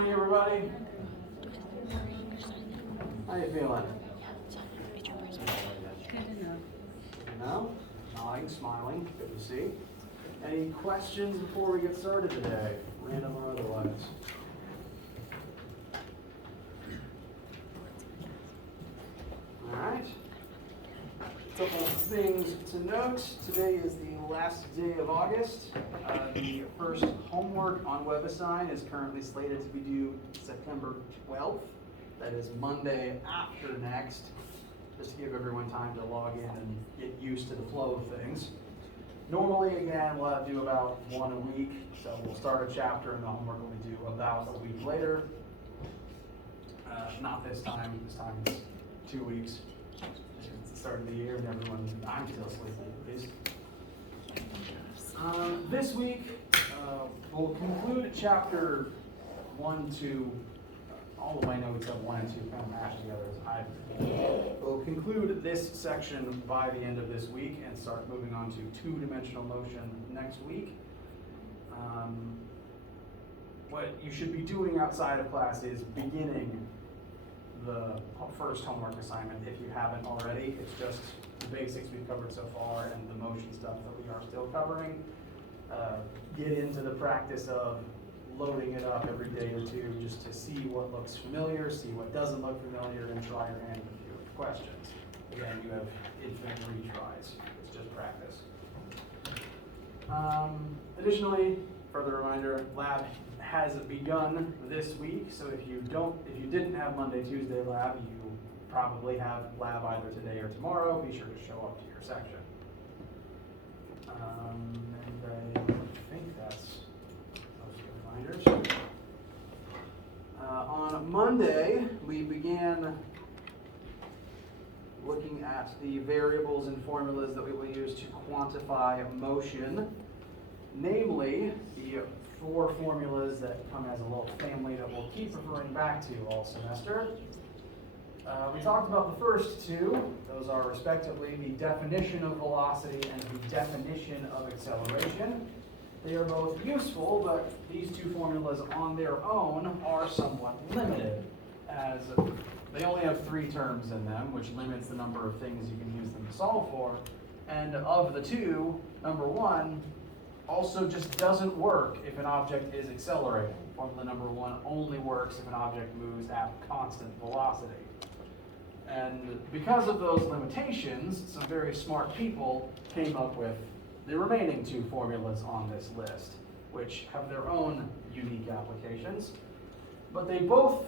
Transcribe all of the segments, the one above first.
morning, everybody. How you feeling? Good enough. No? Nodding, smiling. Good to see. Any questions before we get started today, random or otherwise? All right. A couple of things to note. Today is the last day of August. The first homework on WebAssign is currently slated to be due September 12th. That is Monday after next, just to give everyone time to log in and get used to the flow of things. Normally, again, we'll do about one a week, so we'll start a chapter and the homework will be due about a week later. Not this time. This time it's 2 weeks. It's the start of the year and I'm still sleeping, please. This week, we'll conclude chapter 1 to, all of my notes have 1 and 2 kind of mashed together. We'll conclude this section by the end of this week and start moving on to two-dimensional motion next week. What you should be doing outside of class is beginning the first homework assignment if you haven't already. It's just the basics we've covered so far and the motion stuff that we are still covering. Get into the practice of loading it up every day or two just to see what looks familiar, see what doesn't look familiar, and try your hand with a few questions. Again, you have infinite retries. It's just practice. Additionally, further reminder, lab has begun this week, so if you didn't have Monday, Tuesday lab, you probably have lab either today or tomorrow. Be sure to show up to your section. And I think that's most of the reminders. On Monday, we began looking at the variables and formulas that we will use to quantify motion, namely the 4 formulas that come as a little family that we'll keep referring back to all semester. We talked about the first 2. Those are respectively the definition of velocity and the definition of acceleration. They are both useful, but these 2 formulas on their own are somewhat limited, as they only have 3 terms in them, which limits the number of things you can use them to solve for. And of the 2, number 1 also just doesn't work if an object is accelerating. Formula number 1 only works if an object moves at constant velocity. And because of those limitations, some very smart people came up with the remaining 2 formulas on this list, which have their own unique applications. But they both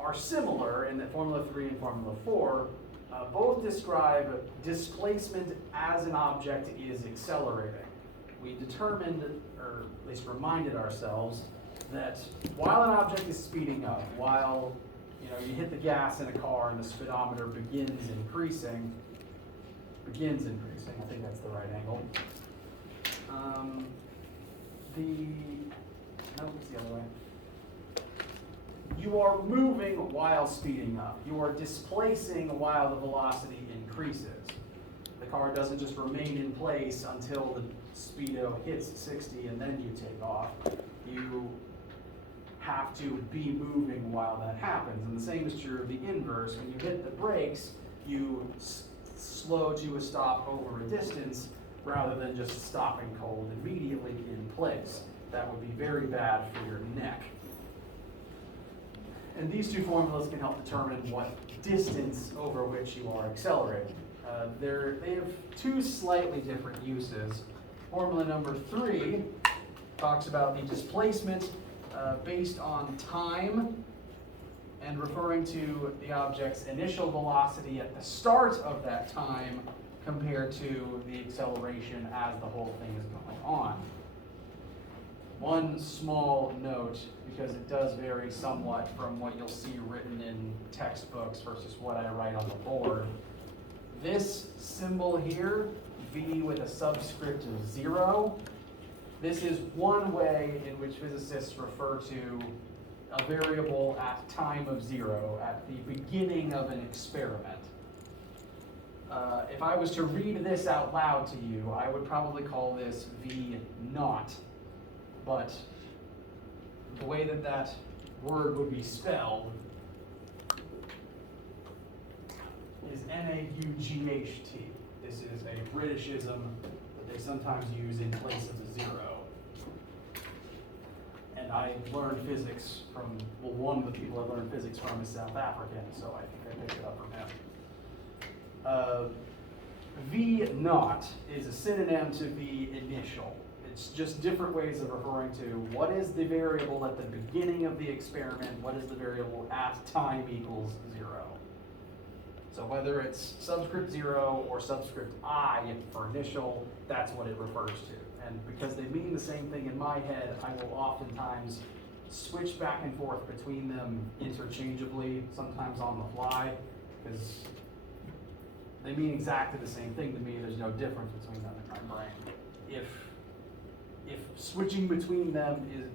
are similar in that Formula 3 and Formula 4 both describe displacement as an object is accelerating. We determined, or at least reminded ourselves, that while an object is speeding up, while you hit the gas in a car and the speedometer begins increasing, I think that's the right angle. It's the other way. You are moving while speeding up. You are displacing while the velocity increases. The car doesn't just remain in place until the speedo hits 60 and then you take off. You have to be moving while that happens. And the same is true of the inverse. When you hit the brakes, you slow to a stop over a distance rather than just stopping cold immediately in place. That would be very bad for your neck. And these 2 formulas can help determine what distance over which you are accelerating. They have 2 slightly different uses. Formula number 3 talks about the displacement based on time and referring to the object's initial velocity at the start of that time compared to the acceleration as the whole thing is going on. One small note, because it does vary somewhat from what you'll see written in textbooks versus what I write on the board. This symbol here, V with a subscript of 0, this is one way in which physicists refer to a variable at time of 0, at the beginning of an experiment. If I was to read this out loud to you, I would probably call this V naught. But the way that word would be spelled is N-A-U-G-H-T. This is a Britishism that they sometimes use in place of a zero. And I learned physics from, well, one of the people I learned physics from is South African, so I think I picked it up from him. V naught is a synonym to V initial. It's just different ways of referring to what is the variable at the beginning of the experiment, what is the variable at time equals 0. So whether it's subscript 0 or subscript I for initial, that's what it refers to. And because they mean the same thing in my head, I will oftentimes switch back and forth between them interchangeably, sometimes on the fly, because they mean exactly the same thing to me. There's no difference between them in my brain. If switching between them is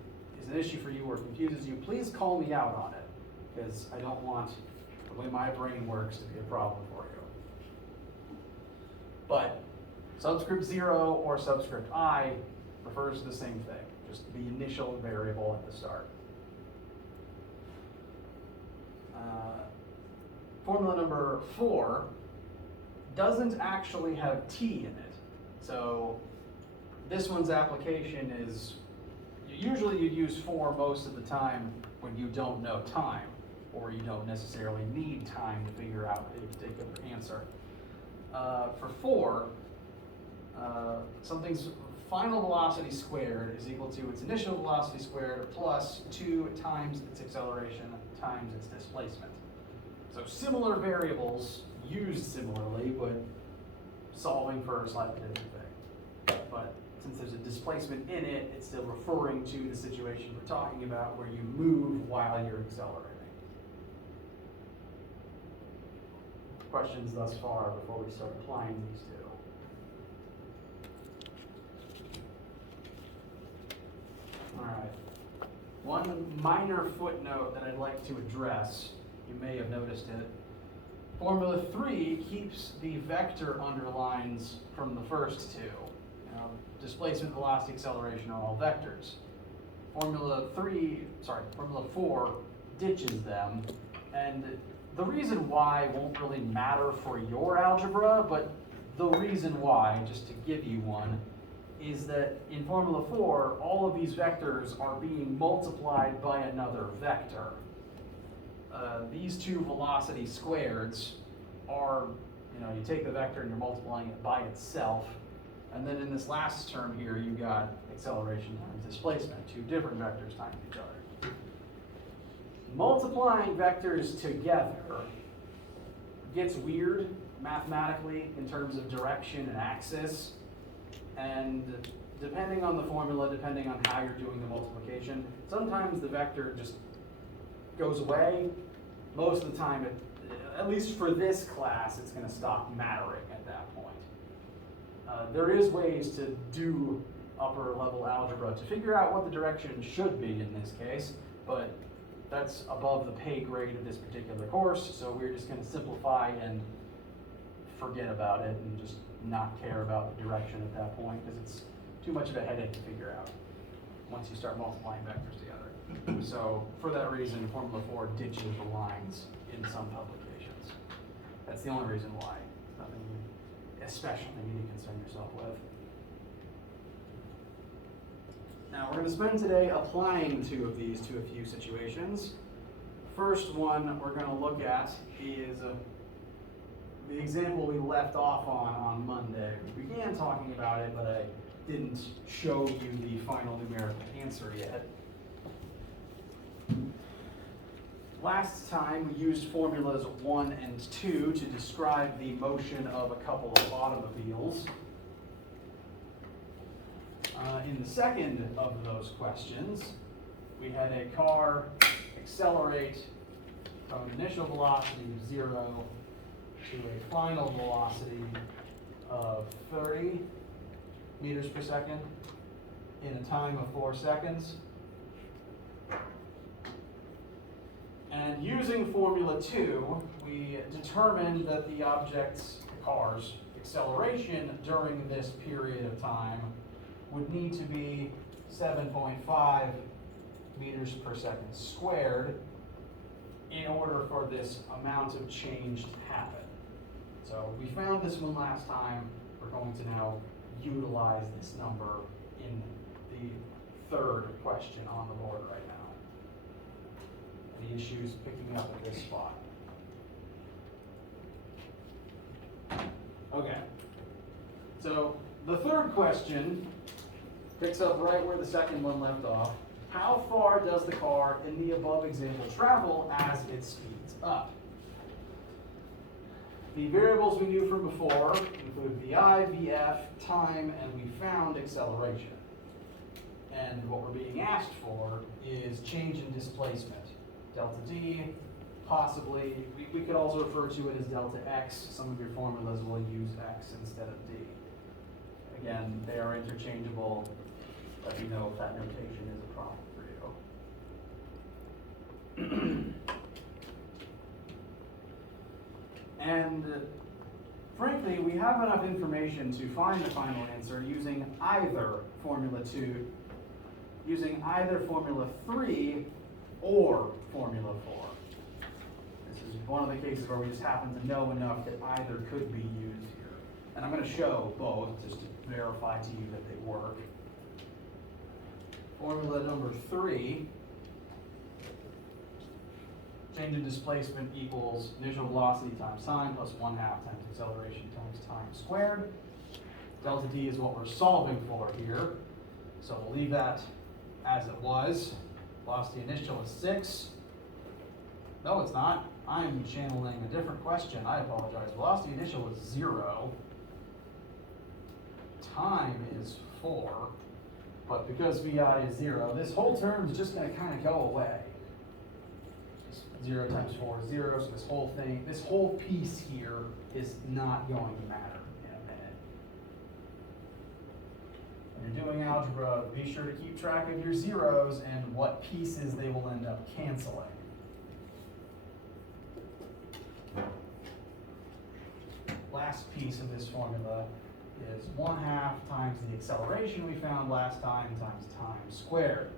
an issue for you or confuses you, please call me out on it, because I don't want the way my brain works to be a problem for you. But subscript 0 or subscript I refers to the same thing, just the initial variable at the start. Formula number 4 doesn't actually have T in it. So this one's application is, usually you'd use 4 most of the time when you don't know time, or you don't necessarily need time to figure out a particular answer. For 4, something's final velocity squared is equal to its initial velocity squared plus 2 times its acceleration times its displacement. So similar variables used similarly, but solving for a slightly different thing. But since there's a displacement in it, it's still referring to the situation we're talking about where you move while you're accelerating. Questions thus far before we start applying these two? All right. One minor footnote that I'd like to address, you may have noticed it. Formula 3 keeps the vector underlines from the first two. Displacement, velocity, acceleration are all vectors. Formula 4 ditches them, and the reason why won't really matter for your algebra, but the reason why, just to give you one, is that in Formula 4, all of these vectors are being multiplied by another vector. These two velocity squareds are, you take the vector and you're multiplying it by itself. And then in this last term here, you got acceleration times displacement, 2 different vectors times each other. Multiplying vectors together gets weird mathematically in terms of direction and axis. And depending on the formula, depending on how you're doing the multiplication, sometimes the vector just goes away. Most of the time, at least for this class, it's going to stop mattering at that point. There is ways to do upper level algebra to figure out what the direction should be in this case, but that's above the pay grade of this particular course, so we're just going to simplify and forget about it and just not care about the direction at that point, because it's too much of a headache to figure out once you start multiplying vectors together. So for that reason, Formula 4 ditches the lines in some publications. That's the only reason why. It's nothing you especially need to concern yourself with. Now we're going to spend today applying 2 of these to a few situations. First one we're going to look at is the example we left off on Monday. We began talking about it, but I didn't show you the final numerical answer yet. Last time we used formulas 1 and 2 to describe the motion of a couple of automobiles. In the second of those questions, we had a car accelerate from an initial velocity of 0 to a final velocity of 30 meters per second in a time of 4 seconds. And using Formula 2, we determined that the object's, the car's, acceleration during this period of time would need to be 7.5 meters per second squared in order for this amount of change to happen. So we found this one last time. We're going to now utilize this number in the third question on the board right now. Any issues picking up at this spot? Okay. So the third question picks up right where the second one left off. How far does the car in the above example travel as it speeds up? The variables we knew from before include VI, VF, time, and we found acceleration. And what we're being asked for is change in displacement. Delta D, possibly, we could also refer to it as delta X. Some of your formulas will use X instead of D. Again, they are interchangeable. Let me know if that notation is a problem for you. And frankly, we have enough information to find the final answer using either Formula 3 or Formula 4. This is one of the cases where we just happen to know enough that either could be used here. And I'm going to show both just to verify to you that they work. Formula number 3, change in displacement equals initial velocity times time plus 1/2 times acceleration times time squared. Delta D is what we're solving for here. So we'll leave that as it was. Velocity initial is 6. No, it's not. I'm channeling a different question. I apologize. Velocity initial is 0. Time is 4. But because VI is 0, this whole term is just going to kind of go away. 0 times 4 is 0, so this whole thing, this whole piece here is not going to matter in a minute. When you're doing algebra, be sure to keep track of your zeros and what pieces they will end up canceling. Last piece of this formula is 1/2 times the acceleration we found last time times time squared.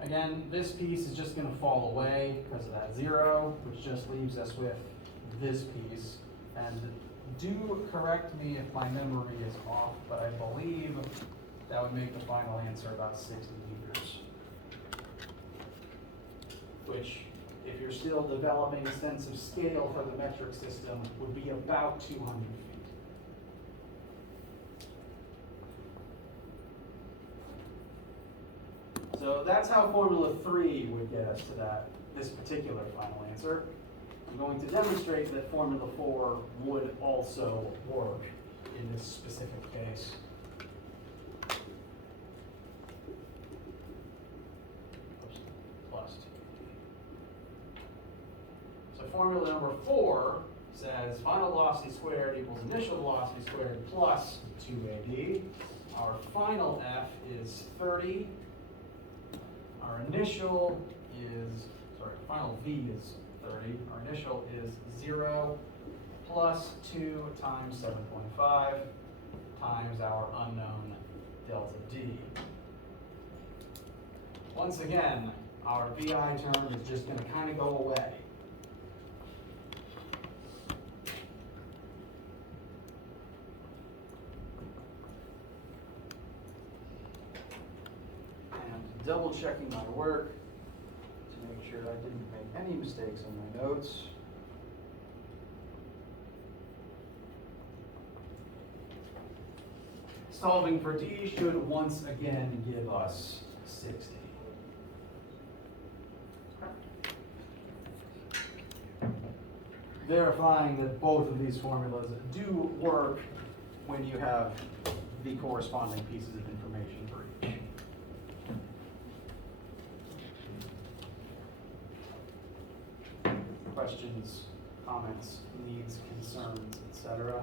Again, this piece is just going to fall away because of that 0, which just leaves us with this piece. And do correct me if my memory is off, but I believe that would make the final answer about 60 meters. Which, if you're still developing a sense of scale for the metric system, would be about 200 feet. So that's how Formula 3 would get us to this particular final answer. I'm going to demonstrate that Formula 4 would also work in this specific case. Plus 2. So formula number 4 says final velocity squared equals initial velocity squared plus 2AD. Our final F is 30. Our initial is, final V is 30. Our initial is 0 plus 2 times 7.5 times our unknown delta D. Once again, our VI term is just going to kind of go away. Double checking my work to make sure I didn't make any mistakes in my notes. Solving for D should once again give us 60. Verifying that both of these formulas do work when you have the corresponding pieces of information for each. Questions, comments, needs, concerns, etc.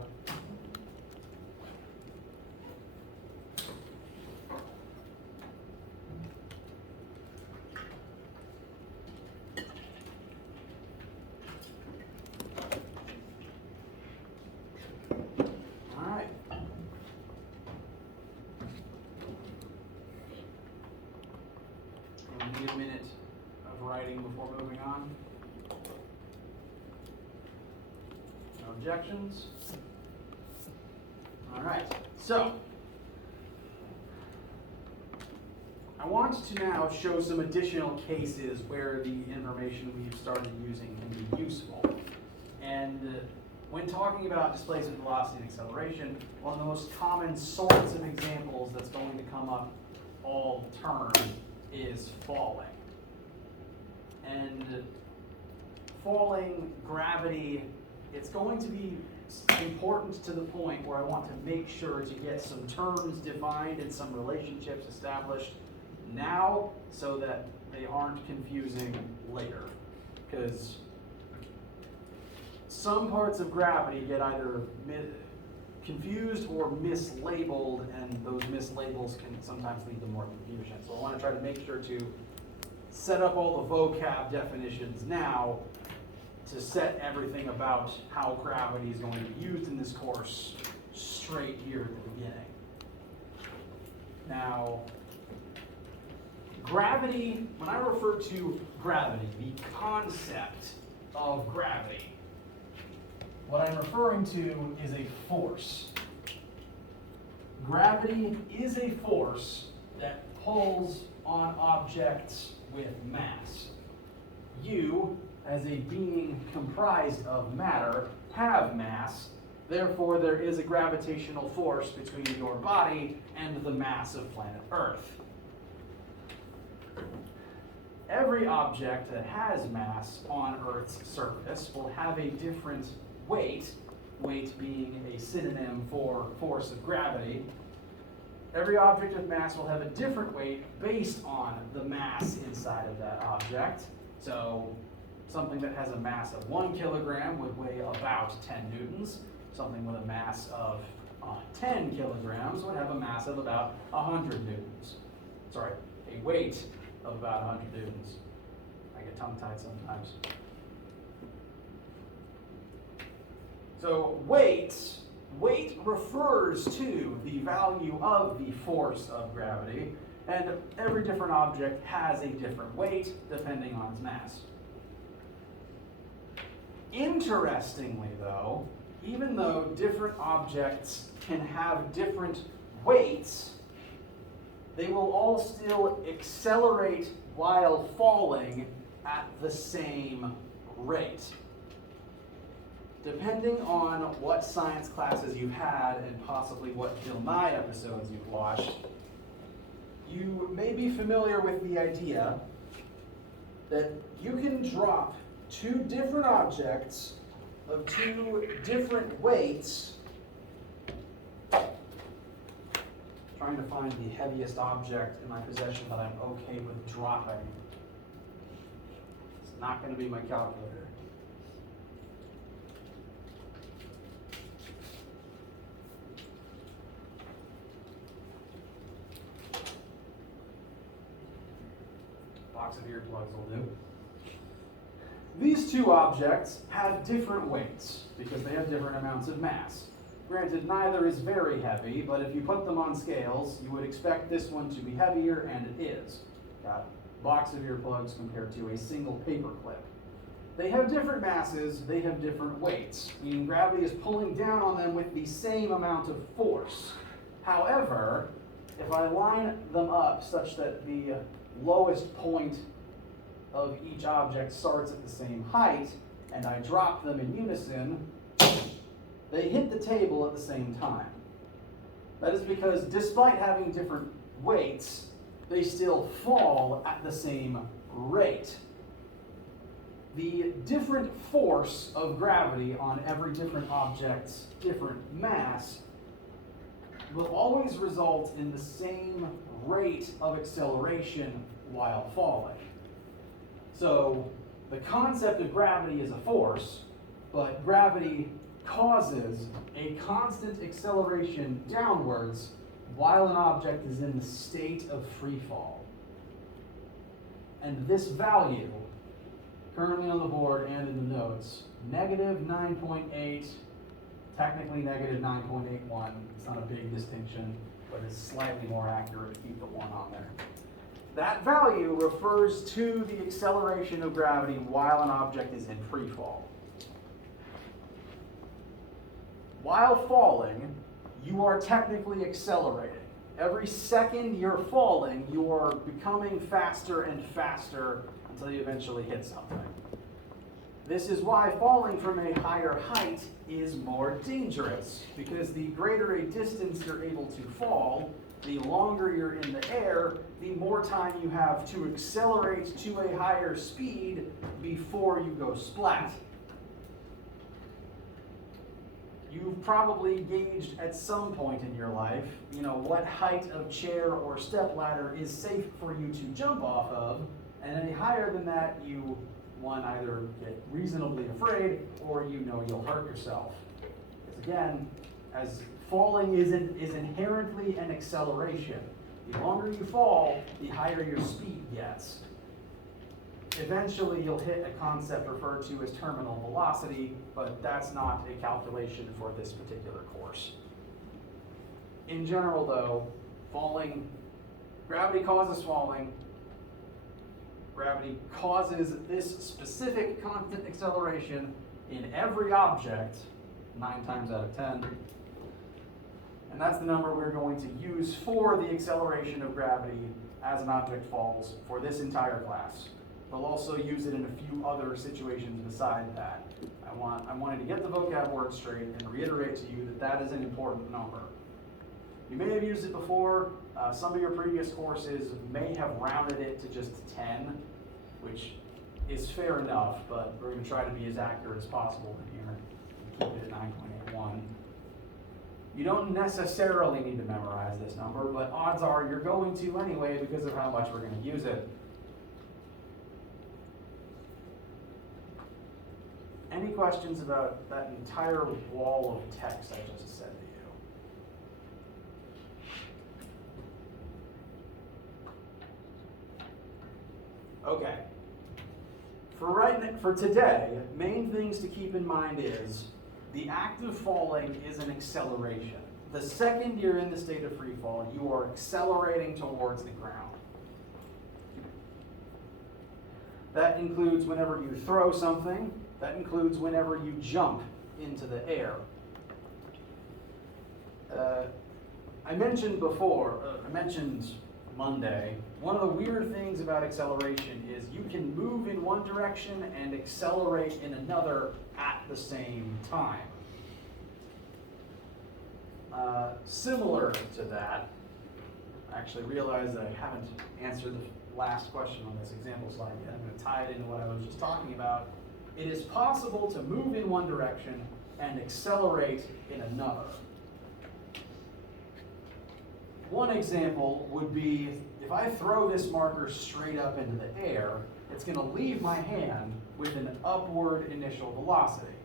All right. objections? All right, so I want to now show some additional cases where the information we've started using can be useful. And when talking about displacement, velocity, and acceleration, one of the most common sorts of examples that's going to come up all term is falling. And falling, gravity, it's going to be important to the point where I want to make sure to get some terms defined and some relationships established now so that they aren't confusing later. Because some parts of gravity get either confused or mislabeled, and those mislabels can sometimes lead to more confusion. So I want to try to make sure to set up all the vocab definitions now to set everything about how gravity is going to be used in this course straight here at the beginning. Now, gravity, when I refer to gravity, the concept of gravity, what I'm referring to is a force. Gravity is a force that pulls on objects with mass. You, as a being comprised of matter, have mass. Therefore, there is a gravitational force between your body and the mass of planet Earth. Every object that has mass on Earth's surface will have a different weight, weight being a synonym for force of gravity. Every object with mass will have a different weight based on the mass inside of that object. So something that has a mass of 1 kilogram would weigh about 10 newtons. Something with a mass of 10 kilograms would have a mass of about 100 newtons. Sorry, a weight of about 100 newtons. I get tongue-tied sometimes. So weight refers to the value of the force of gravity, and every different object has a different weight depending on its mass. Interestingly though, even though different objects can have different weights, they will all still accelerate while falling at the same rate. Depending on what science classes you've had and possibly what Bill Nye episodes you've watched, you may be familiar with the idea that you can drop two different objects of two different weights. Trying to find the heaviest object in my possession that I'm okay with dropping. It's not going to be my calculator. Box of earplugs will do. These two objects have different weights because they have different amounts of mass. Granted, neither is very heavy, but if you put them on scales, you would expect this one to be heavier, and it is. Got a box of earplugs compared to a single paper clip. They have different masses, they have different weights, meaning gravity is pulling down on them with the same amount of force. However, if I line them up such that the lowest point of each object starts at the same height, and I drop them in unison, they hit the table at the same time. That is because despite having different weights, they still fall at the same rate. The different force of gravity on every different object's different mass will always result in the same rate of acceleration while falling. So the concept of gravity is a force, but gravity causes a constant acceleration downwards while an object is in the state of free fall. And this value, currently on the board and in the notes, negative 9.8, technically negative 9.81. It's not a big distinction, but it's slightly more accurate to keep the 1 on there. That value refers to the acceleration of gravity while an object is in free fall. while falling, you are technically accelerating. Every second you're falling, you are becoming faster and faster until you eventually hit something. This is why falling from a higher height is more dangerous, because the greater a distance you're able to fall, the longer you're in the air, the more time you have to accelerate to a higher speed before you go splat. You've probably gauged at some point in your life, what height of chair or step ladder is safe for you to jump off of, and any higher than that, you either get reasonably afraid or you'll hurt yourself. Because again, as falling is inherently an acceleration. The longer you fall, the higher your speed gets. Eventually you'll hit a concept referred to as terminal velocity, but that's not a calculation for this particular course. In general though, gravity causes falling. Gravity causes this specific constant acceleration in every object 9 times out of 10. And that's the number we're going to use for the acceleration of gravity as an object falls for this entire class. We'll also use it in a few other situations beside that. I wanted to get the vocab word straight and reiterate to you that is an important number. You may have used it before. Some of your previous courses may have rounded it to just 10, which is fair enough, but we're going to try to be as accurate as possible in here and keep it at 9.81. You don't necessarily need to memorize this number, but odds are you're going to anyway because of how much we're going to use it. Any questions about that entire wall of text I just said to you? Okay. For today, main things to keep in mind is the act of falling is an acceleration. The second you're in the state of free fall, you are accelerating towards the ground. That includes whenever you throw something. That includes whenever you jump into the air. I mentioned Monday, one of the weird things about acceleration is you can move in one direction and accelerate in another at the same time. Similar to that, I actually realized that I haven't answered the last question on this example slide yet. I'm going to tie it into what I was just talking about. It is possible to move in one direction and accelerate in another. One example would be if I throw this marker straight up into the air, it's going to leave my hand with an upward initial velocity.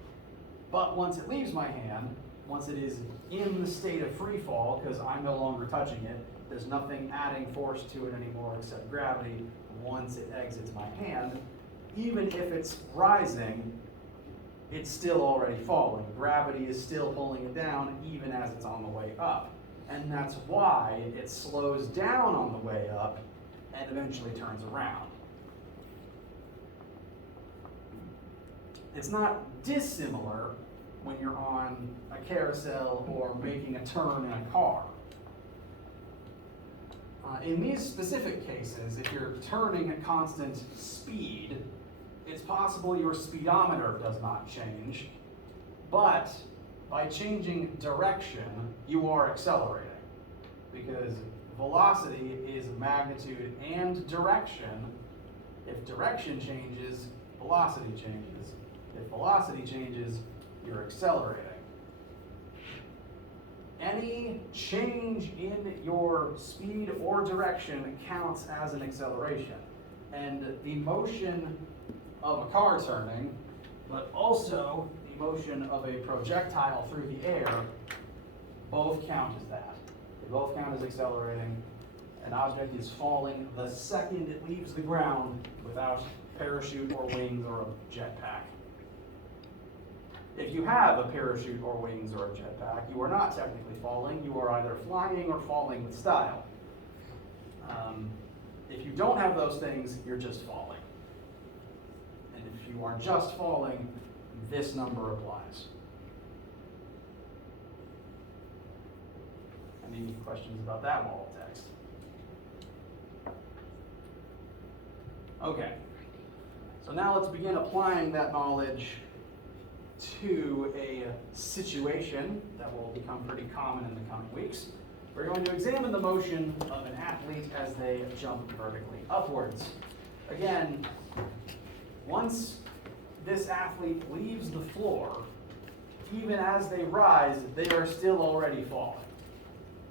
But once it leaves my hand, once it is in the state of free fall, because I'm no longer touching it, there's nothing adding force to it anymore except gravity. Once it exits my hand, even if it's rising, it's still already falling. Gravity is still pulling it down even as it's on the way up. And that's why it slows down on the way up and eventually turns around. It's not dissimilar when you're on a carousel or making a turn in a car. In these specific cases, if you're turning at constant speed, it's possible your speedometer does not change, but by changing direction, you are accelerating, because velocity is magnitude and direction. If direction changes, velocity changes. If velocity changes, you're accelerating. Any change in your speed or direction counts as an acceleration. And the motion of a car turning, but also the motion of a projectile through the air, both count as that. They both count as accelerating. An object is falling the second it leaves the ground without parachute or wings or a jetpack. If you have a parachute or wings or a jetpack, you are not technically falling. You are either flying or falling with style. If you don't have those things, you're just falling. And if you are just falling, this number applies. Any questions about that wall of text? Okay, so now let's begin applying that knowledge to a situation that will become pretty common in the coming weeks. We're going to examine the motion of an athlete as they jump vertically upwards. Again, once this athlete leaves the floor, even as they rise, they are still already falling.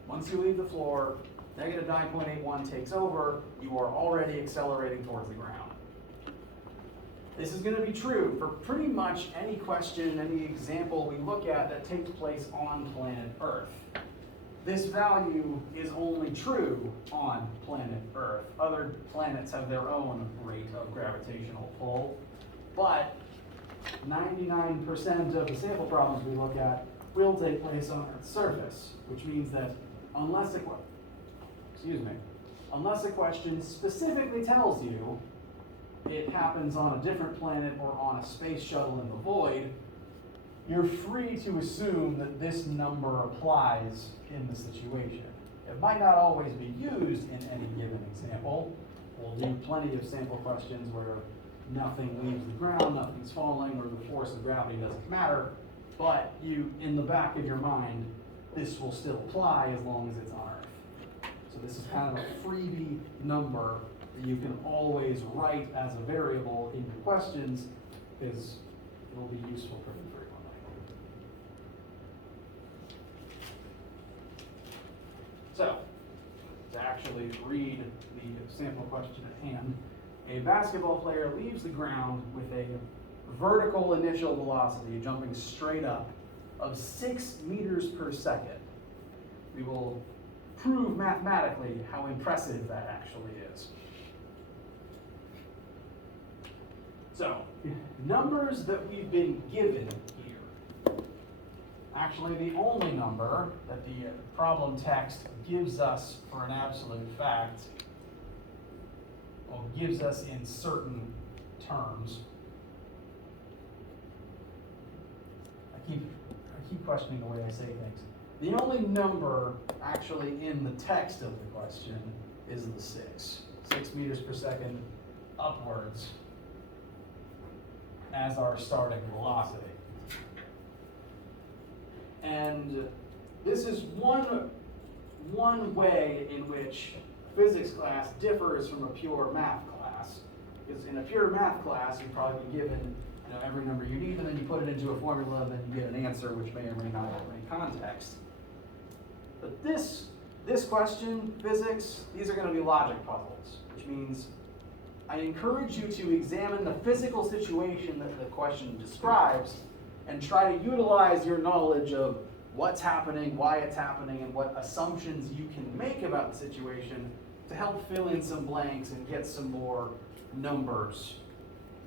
Once you leave the floor, negative 9.81 takes over, you are already accelerating towards the ground. This is going to be true for pretty much any question, any example we look at that takes place on planet Earth. This value is only true on planet Earth. Other planets have their own rate of gravitational pull, but 99% of the sample problems we look at will take place on Earth's surface, which means that unless a question specifically tells you it happens on a different planet or on a space shuttle in the void, you're free to assume that this number applies in the situation. It might not always be used in any given example. We'll do plenty of sample questions where nothing leaves the ground, nothing's falling, or the force of gravity doesn't matter, but in the back of your mind, this will still apply as long as it's on Earth. So this is kind of a freebie number that you can always write as a variable in your questions, because it'll be useful pretty frequently. So, to actually read the sample question at hand, a basketball player leaves the ground with a vertical initial velocity, jumping straight up, of 6 meters per second. We will prove mathematically how impressive that actually is. So, numbers that we've been given here. Actually, the only number that the problem text gives us for an absolute fact, or gives us in certain terms. I keep questioning the way I say things. The only number actually in the text of the question is the 6. 6 meters per second upwards as our starting velocity. And this is one way in which physics class differs from a pure math class. Because in a pure math class, you've probably been given every number you need, and then you put it into a formula, and then you get an answer which may or may not have any context. But this question, physics, these are going to be logic puzzles, which means I encourage you to examine the physical situation that the question describes and try to utilize your knowledge of what's happening, why it's happening, and what assumptions you can make about the situation to help fill in some blanks and get some more numbers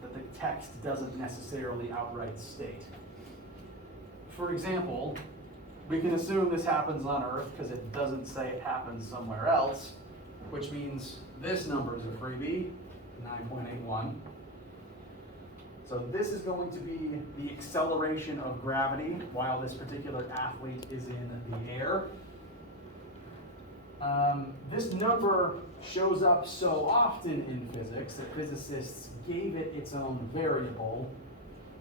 that the text doesn't necessarily outright state. For example, we can assume this happens on Earth because it doesn't say it happens somewhere else, which means this number is a freebie, 9.81. So this is going to be the acceleration of gravity while this particular athlete is in the air. This number shows up so often in physics that physicists gave it its own variable.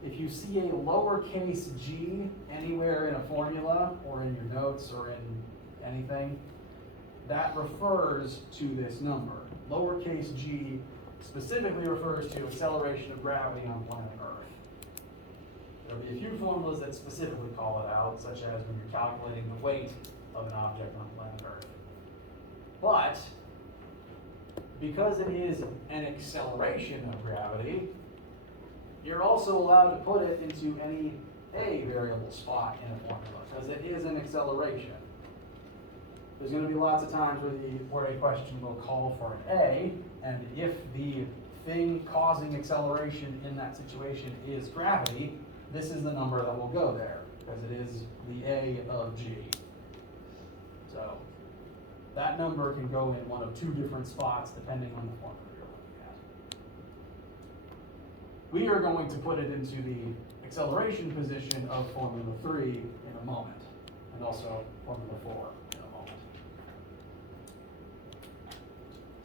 If you see a lowercase g anywhere in a formula or in your notes or in anything, that refers to this number. Lowercase g specifically refers to acceleration of gravity on planet Earth. There'll be a few formulas that specifically call it out, such as when you're calculating the weight of an object on planet Earth. But because it is an acceleration of gravity, you're also allowed to put it into any a variable spot in a formula, because it is an acceleration. There's going to be lots of times where a question will call for an a, and if the thing causing acceleration in that situation is gravity, this is the number that will go there, because it is the a of g. So that number can go in one of two different spots depending on the formula you're looking at. We are going to put it into the acceleration position of formula 3 in a moment, and also formula 4 in a moment.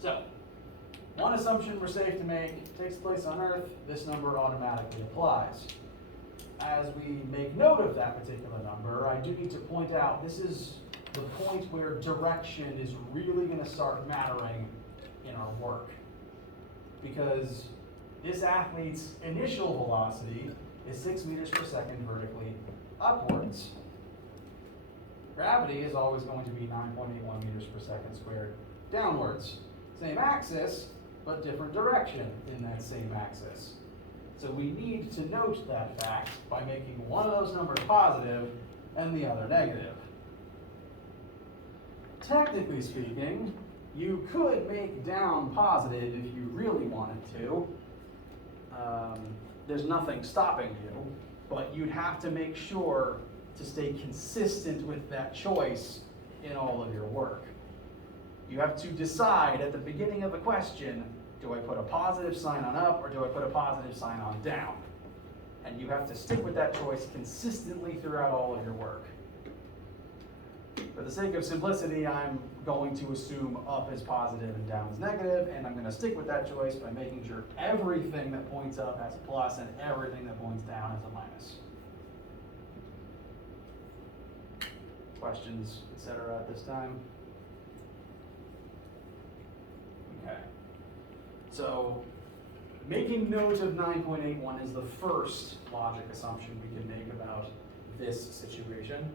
So, one assumption we're safe to make takes place on Earth, this number automatically applies. As we make note of that particular number, I do need to point out this is the point where direction is really going to start mattering in our work. Because this athlete's initial velocity is 6 meters per second vertically upwards. Gravity is always going to be 9.81 meters per second squared downwards. Same axis, but different direction in that same axis. So we need to note that fact by making one of those numbers positive and the other negative. Technically speaking, you could make down positive if you really wanted to. There's nothing stopping you, but you'd have to make sure to stay consistent with that choice in all of your work. You have to decide at the beginning of the question, do I put a positive sign on up or do I put a positive sign on down? And you have to stick with that choice consistently throughout all of your work. For the sake of simplicity, I'm going to assume up is positive and down is negative, and I'm going to stick with that choice by making sure everything that points up has a plus and everything that points down has a minus. Questions, etc. at this time? Okay. So, making note of 9.81 is the first logic assumption we can make about this situation.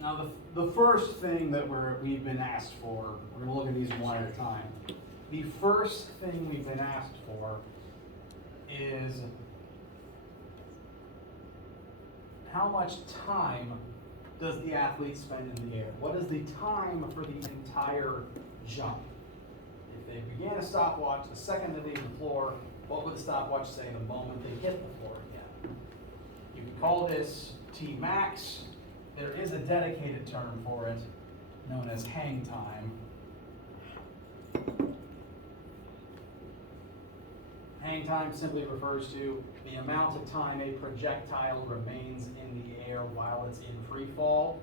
Now, the first thing that we've been asked for, we're going to look at these one at a time. The first thing we've been asked for is how much time does the athlete spend in the air? What is the time for the entire jump? If they began a stopwatch the second that they hit the floor, what would the stopwatch say the moment they hit the floor again? You can call this T max. There is a dedicated term for it, known as hang time. Hang time simply refers to the amount of time a projectile remains in the air while it's in free fall.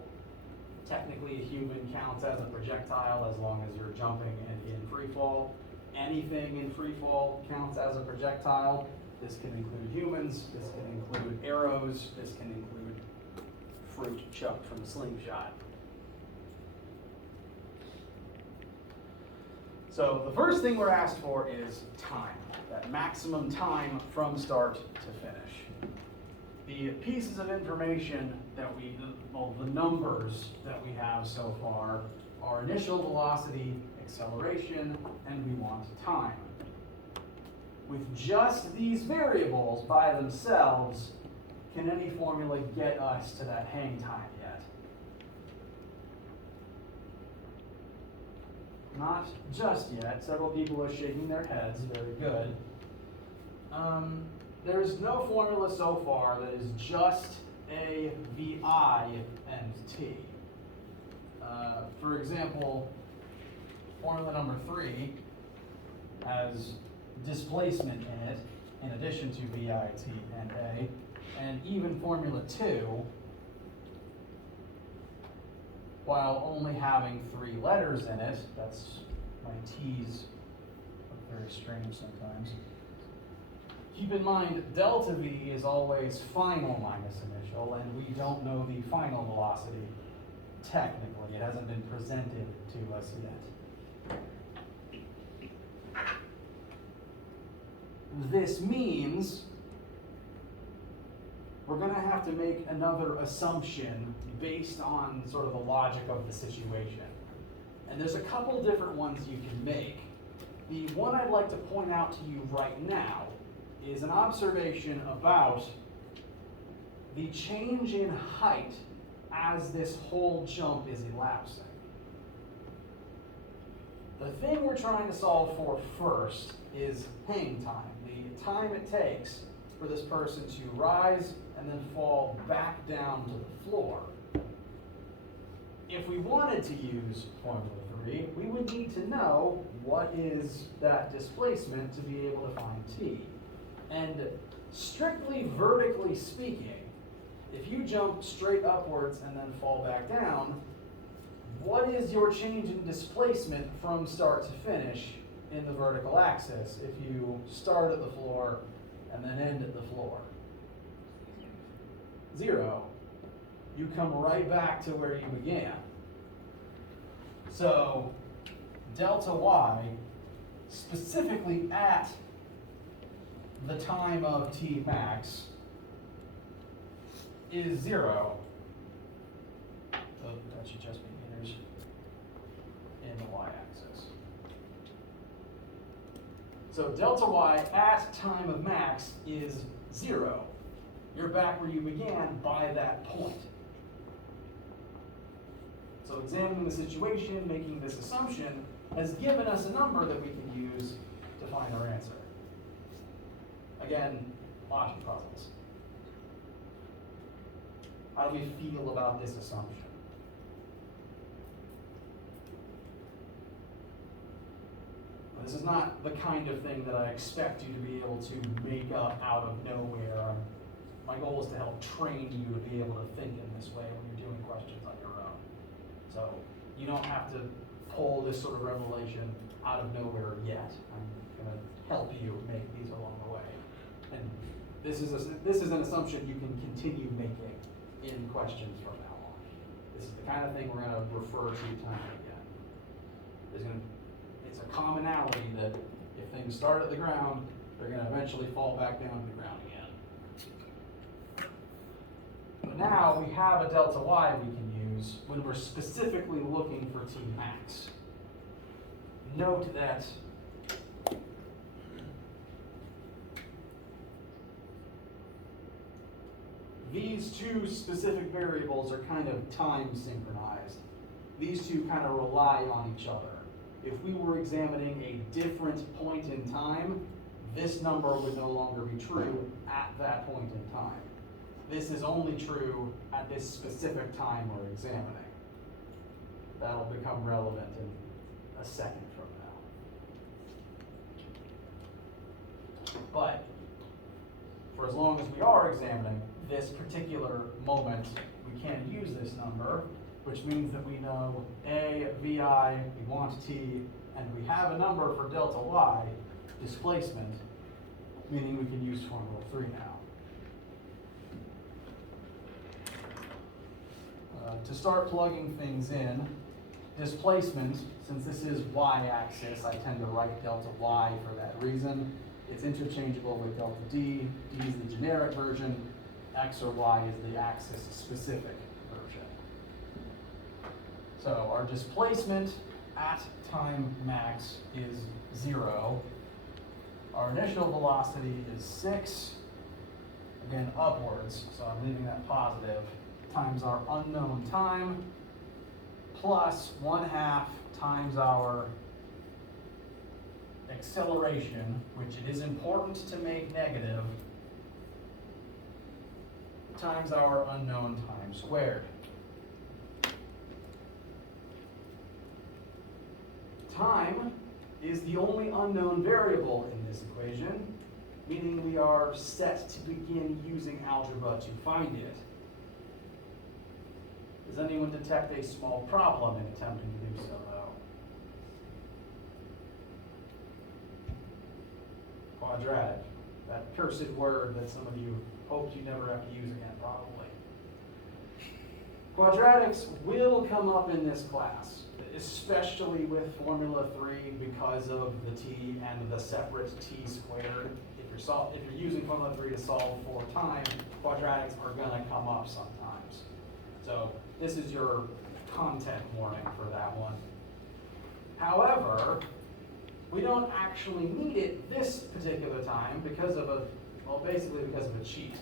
Technically, a human counts as a projectile as long as you're jumping and in free fall. Anything in free fall counts as a projectile. This can include humans, this can include arrows, this can include fruit chucked from a slingshot. So the first thing we're asked for is time, that maximum time from start to finish. The pieces of information that the numbers that we have so far are initial velocity, acceleration, and we want time. With just these variables by themselves, can any formula get us to that hang time yet? Not just yet. Several people are shaking their heads. Very good. There's no formula so far that is just A, V, I, and T. For example, formula number 3 has displacement in it, in addition to V, I, T, and A. And even formula 2, while only having 3 letters in it, that's my T's look very strange sometimes. Keep in mind, delta V is always final minus initial, and we don't know the final velocity technically. It hasn't been presented to us yet. This means we're going to have to make another assumption based on sort of the logic of the situation. And there's a couple different ones you can make. The one I'd like to point out to you right now is an observation about the change in height as this whole jump is elapsing. The thing we're trying to solve for first is hang time, the time it takes for this person to rise and then fall back down to the floor. if we wanted to use Formula 3, we would need to know what is that displacement to be able to find t. And strictly vertically speaking, if you jump straight upwards and then fall back down, what is your change in displacement from start to finish in the vertical axis if you start at the floor and then end at the floor? 0. You come right back to where you began. So delta y, specifically at the time of t max, is 0. So that should just be meters in the y-axis. So delta y at time of max is 0. You're back where you began by that point. So examining the situation, making this assumption, has given us a number that we can use to find our answer. Again, logic puzzles. How do we feel about this assumption? This is not the kind of thing that I expect you to be able to make up out of nowhere. My goal is to help train you to be able to think in this way when you're doing questions on your own. So you don't have to pull this sort of revelation out of nowhere yet. I'm going to help you make these along the way. And this is an assumption you can continue making in questions from now on. This is the kind of thing we're going to refer to time and again. It's a commonality that if things start at the ground, they're going to eventually fall back down to the ground again. But now we have a delta y we can use when we're specifically looking for t max. Note that these two specific variables are kind of time synchronized. These two kind of rely on each other. If we were examining a different point in time, this number would no longer be true at that point in time. This is only true at this specific time we're examining. That'll become relevant in a second from now. But for as long as we are examining this particular moment, we can't use this number, which means that we know A, VI, we want T, and we have a number for delta Y, displacement, meaning we can use Formula 3 now. To start plugging things in, displacement, since this is y-axis, I tend to write delta y for that reason. It's interchangeable with delta d. D is the generic version. X or y is the axis-specific version. So our displacement at time max is 0. Our initial velocity is 6, again upwards, so I'm leaving that positive, times our unknown time, plus 1/2 times our acceleration, which it is important to make negative, times our unknown time squared. Time is the only unknown variable in this equation, meaning we are set to begin using algebra to find it. Does anyone detect a small problem in attempting to do so, though? Quadratic. That cursed word that some of you hoped you never have to use again, probably. Quadratics will come up in this class, especially with Formula 3 because of the t and the separate t squared. If you're using Formula 3 to solve for time, quadratics are going to come up sometimes. So this is your content warning for that one. However, we don't actually need it this particular time because of basically because of a cheat.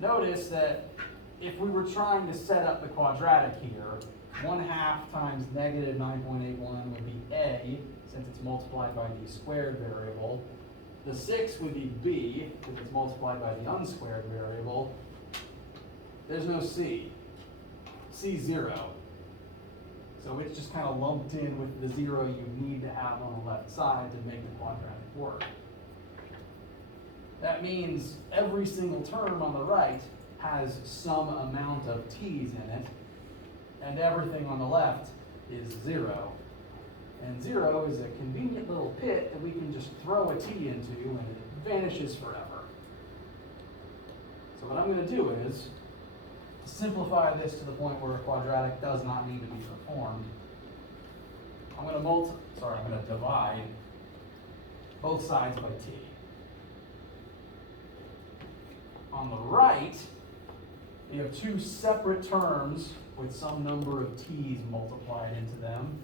Notice that if we were trying to set up the quadratic here, 1/2 times negative 9.81 would be A, since it's multiplied by the squared variable. The 6 would be B, because it's multiplied by the unsquared variable. There's no C. see 0. So it's just kind of lumped in with the 0 you need to have on the left side to make the quadratic work. That means every single term on the right has some amount of t's in it, and everything on the left is 0. And 0 is a convenient little pit that we can just throw a t into and it vanishes forever. So what I'm going to do is, to simplify this to the point where a quadratic does not need to be performed, I'm going to divide both sides by t. On the right, we have two separate terms with some number of t's multiplied into them.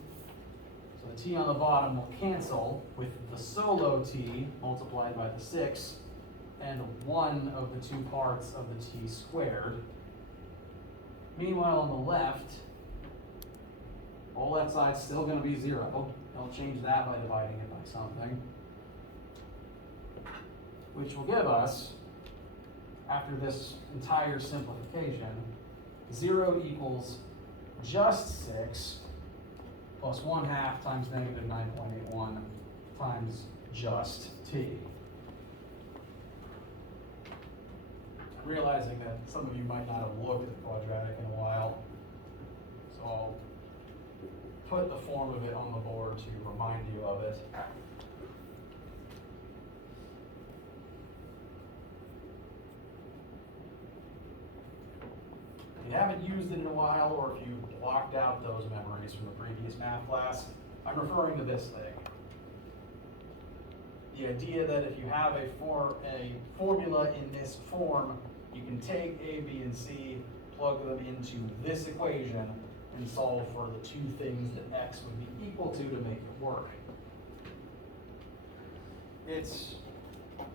So the t on the bottom will cancel with the solo t multiplied by the 6 and one of the 2 parts of the t squared. Meanwhile, on the left, all that side's still going to be 0. I'll change that by dividing it by something, which will give us, after this entire simplification, 0 equals just 6 plus 1/2 times negative 9.81 times just t. I'm realizing that some of you might not have looked at the quadratic in a while, so I'll put the form of it on the board to remind you of it. If you haven't used it in a while, or if you blocked out those memories from the previous math class, I'm referring to this thing. The idea that if you have a formula in this form, you can take A, B, and C, plug them into this equation, and solve for the 2 things that x would be equal to make it work. It's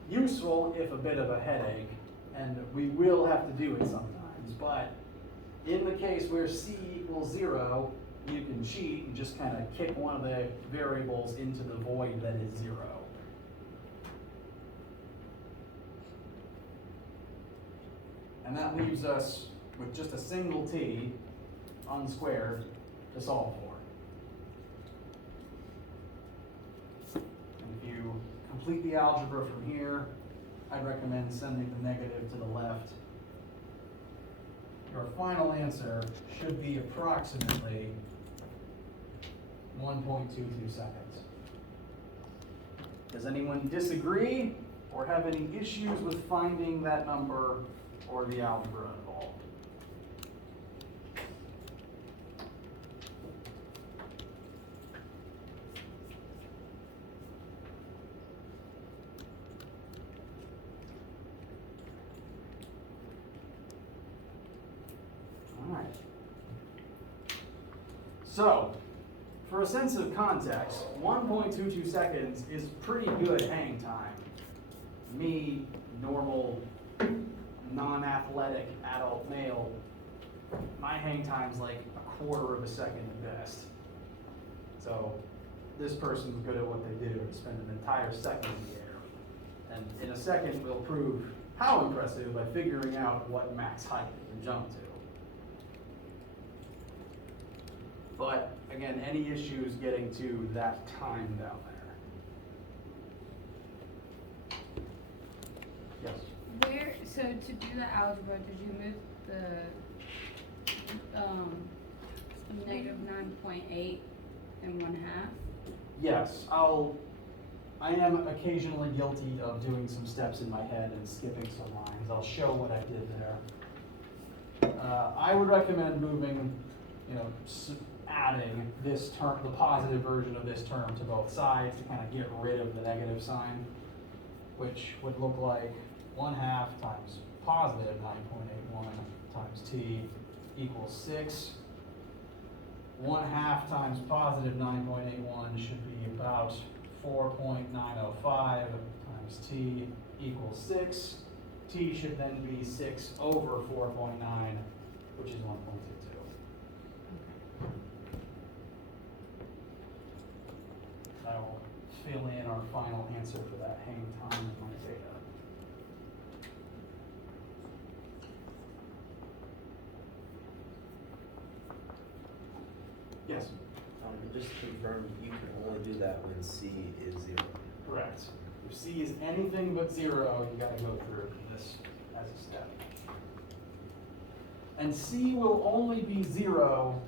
useful if a bit of a headache, and we will have to do it sometimes, but in the case where c equals 0, you can cheat and just kind of kick one of the variables into the void that is 0. And that leaves us with just a single t unsquared to solve for. And if you complete the algebra from here, I'd recommend sending the negative to the left. Your final answer should be approximately 1.22 seconds. Does anyone disagree or have any issues with finding that number or the algebra involved? All right. So, for a sense of context, 1.22 seconds is pretty good hang time. Me, normal, non-athletic adult male, my hang time's like 1/4 of a second at best. So this person's good at what they do and spend an entire second in the air. And in a second, we'll prove how impressive by figuring out what max height they can jump to. But again, any issues getting to that time down there? Yes? So to do the algebra, did you move the negative 9.8 and 1/2? Yes, I am occasionally guilty of doing some steps in my head and skipping some lines. I'll show what I did there. I would recommend moving, adding this term, the positive version of this term, to both sides to kind of get rid of the negative sign, which would look like 1/2 times positive 9.81 times t equals 6. 1/2 times positive 9.81 should be about 4.905 times t equals 6. T should then be 6 over 4.9, which is 1.22. I will fill in our final answer for that hang time in my data. Yes? Just to confirm, you can only do that when C is 0. Correct. If C is anything but 0, you gotta go through this as a step. And C will only be 0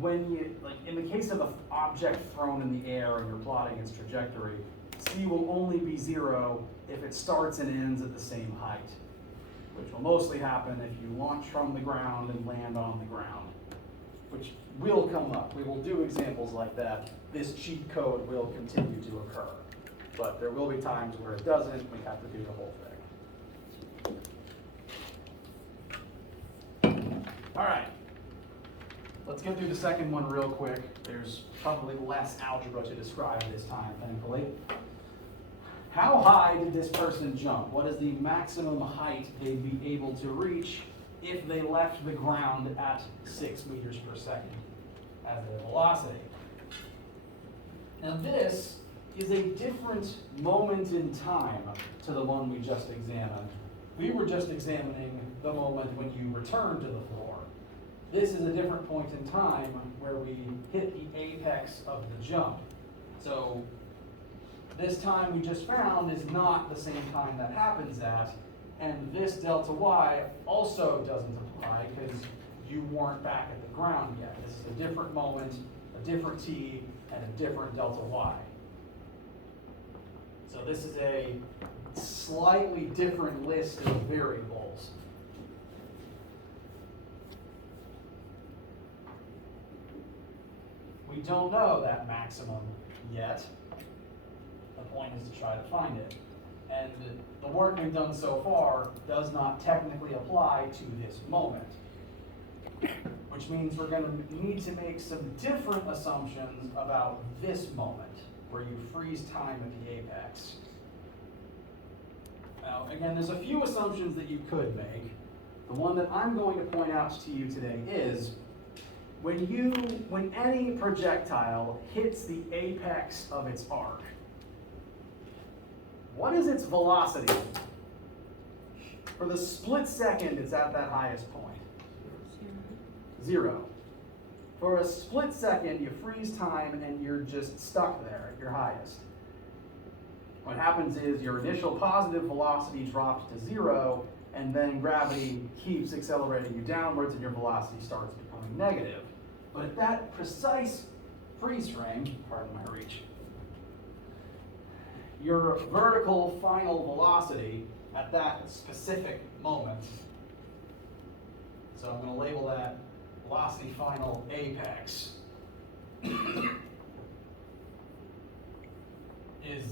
when you, like in the case of an object thrown in the air and you're plotting its trajectory, C will only be 0 if it starts and ends at the same height, which will mostly happen if you launch from the ground and land on the ground, which will come up. We will do examples like that. This cheat code will continue to occur, but there will be times where it doesn't. We have to do the whole thing. All right. Let's get through the second one real quick. There's probably less algebra to describe this time, thankfully. How high did this person jump? What is the maximum height they'd be able to reach if they left the ground at 6 meters per second as their velocity? Now this is a different moment in time to the one we just examined. We were just examining the moment when you return to the floor. This is a different point in time where we hit the apex of the jump. So this time we just found is not the same time that happens at, and this delta y also doesn't apply because you weren't back at the ground yet. This is a different moment, a different t, and a different delta y. So this is a slightly different list of variables. We don't know that maximum yet. The point is to try to find it. And the work we've done so far does not technically apply to this moment, which means we're going to need to make some different assumptions about this moment, where you freeze time at the apex. Now, again, there's a few assumptions that you could make. The one that I'm going to point out to you today is when any projectile hits the apex of its arc, what is its velocity? For the split second, it's at that highest point. 0. For a split second, you freeze time and you're just stuck there at your highest. What happens is your initial positive velocity drops to 0, and then gravity keeps accelerating you downwards and your velocity starts becoming negative. But at that precise freeze frame, pardon my reach, your vertical final velocity at that specific moment, so I'm going to label that velocity final apex, is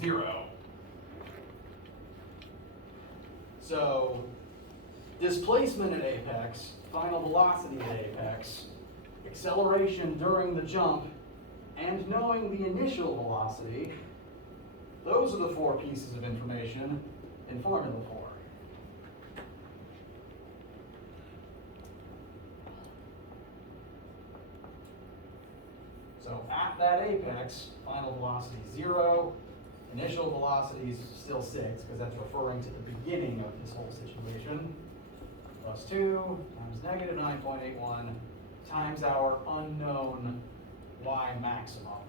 0. So displacement at apex, final velocity at apex, acceleration during the jump, and knowing the initial velocity, those are the 4 pieces of information in Formula 4. So at that apex, final velocity 0, initial velocity is still 6, because that's referring to the beginning of this whole situation, plus 2 times negative 9.81 times our unknown y maximum.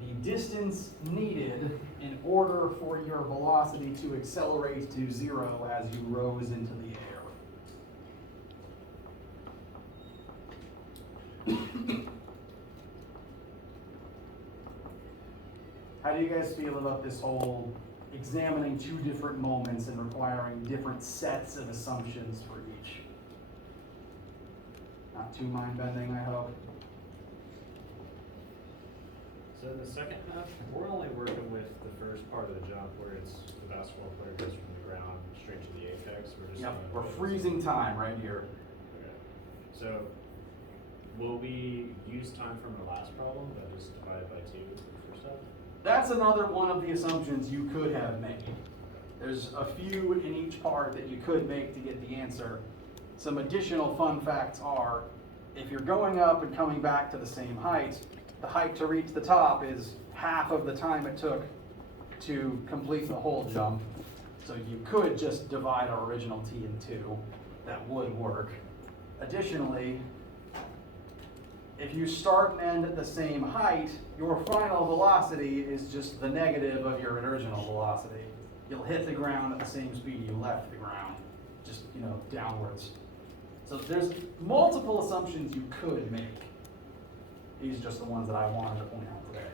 The distance needed in order for your velocity to accelerate to 0 as you rose into the air. How do you guys feel about this whole examining 2 different moments and requiring different sets of assumptions for each? Not too mind-bending, I hope. So in the second half, we're only working with the first part of the jump where it's the basketball player goes from the ground straight to the apex. We're freezing time right here. Okay. So will we use time from the last problem, but just divide it by 2 for the first half? That's another one of the assumptions you could have made. There's a few in each part that you could make to get the answer. Some additional fun facts are, if you're going up and coming back to the same height, the height to reach the top is half of the time it took to complete the whole jump. So you could just divide our original t in 2. That would work. Additionally, if you start and end at the same height, your final velocity is just the negative of your original velocity. You'll hit the ground at the same speed you left the ground, just, downwards. So there's multiple assumptions you could make. These are just the ones that I wanted to point out today.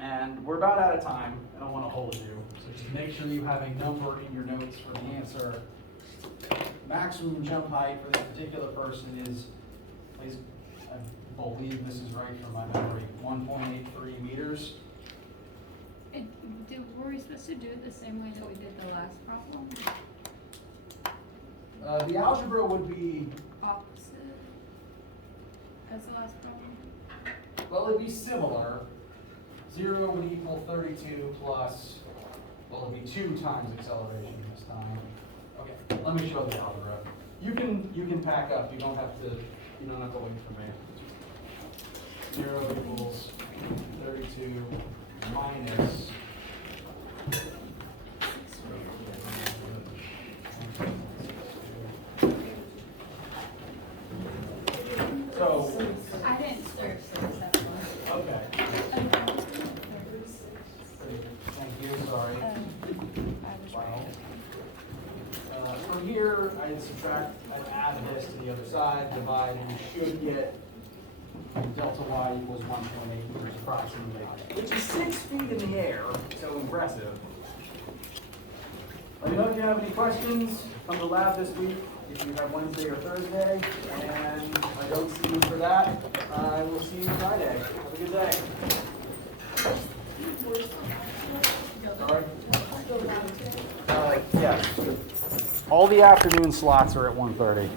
And we're about out of time. I don't want to hold you. So just make sure you have a number in your notes for the answer. Maximum jump height for this particular person is, please, I believe this is right from my memory, 1.83 meters. Were we supposed to do it the same way that we did the last problem? The algebra would be, Opposite as the last problem? well, it'd be similar. 0 would equal 32 plus, well, it'd be 2 times acceleration this time. Okay, let me show the algebra. You can pack up. You don't have to wait for me. 0 equals 32 minus. So, I didn't start that one. okay. Thank you, sorry. Wow. From here, I'd add this to the other side, divide, and you should get delta y equals 1.8 meters approximately, which is 6 feet in the air, so impressive. Let me know if you have any questions from the lab this week, if you have Wednesday or Thursday, and if I don't see you for that, I will see you Friday. Have a good day. Sorry? Yes. All the afternoon slots are at 1:30.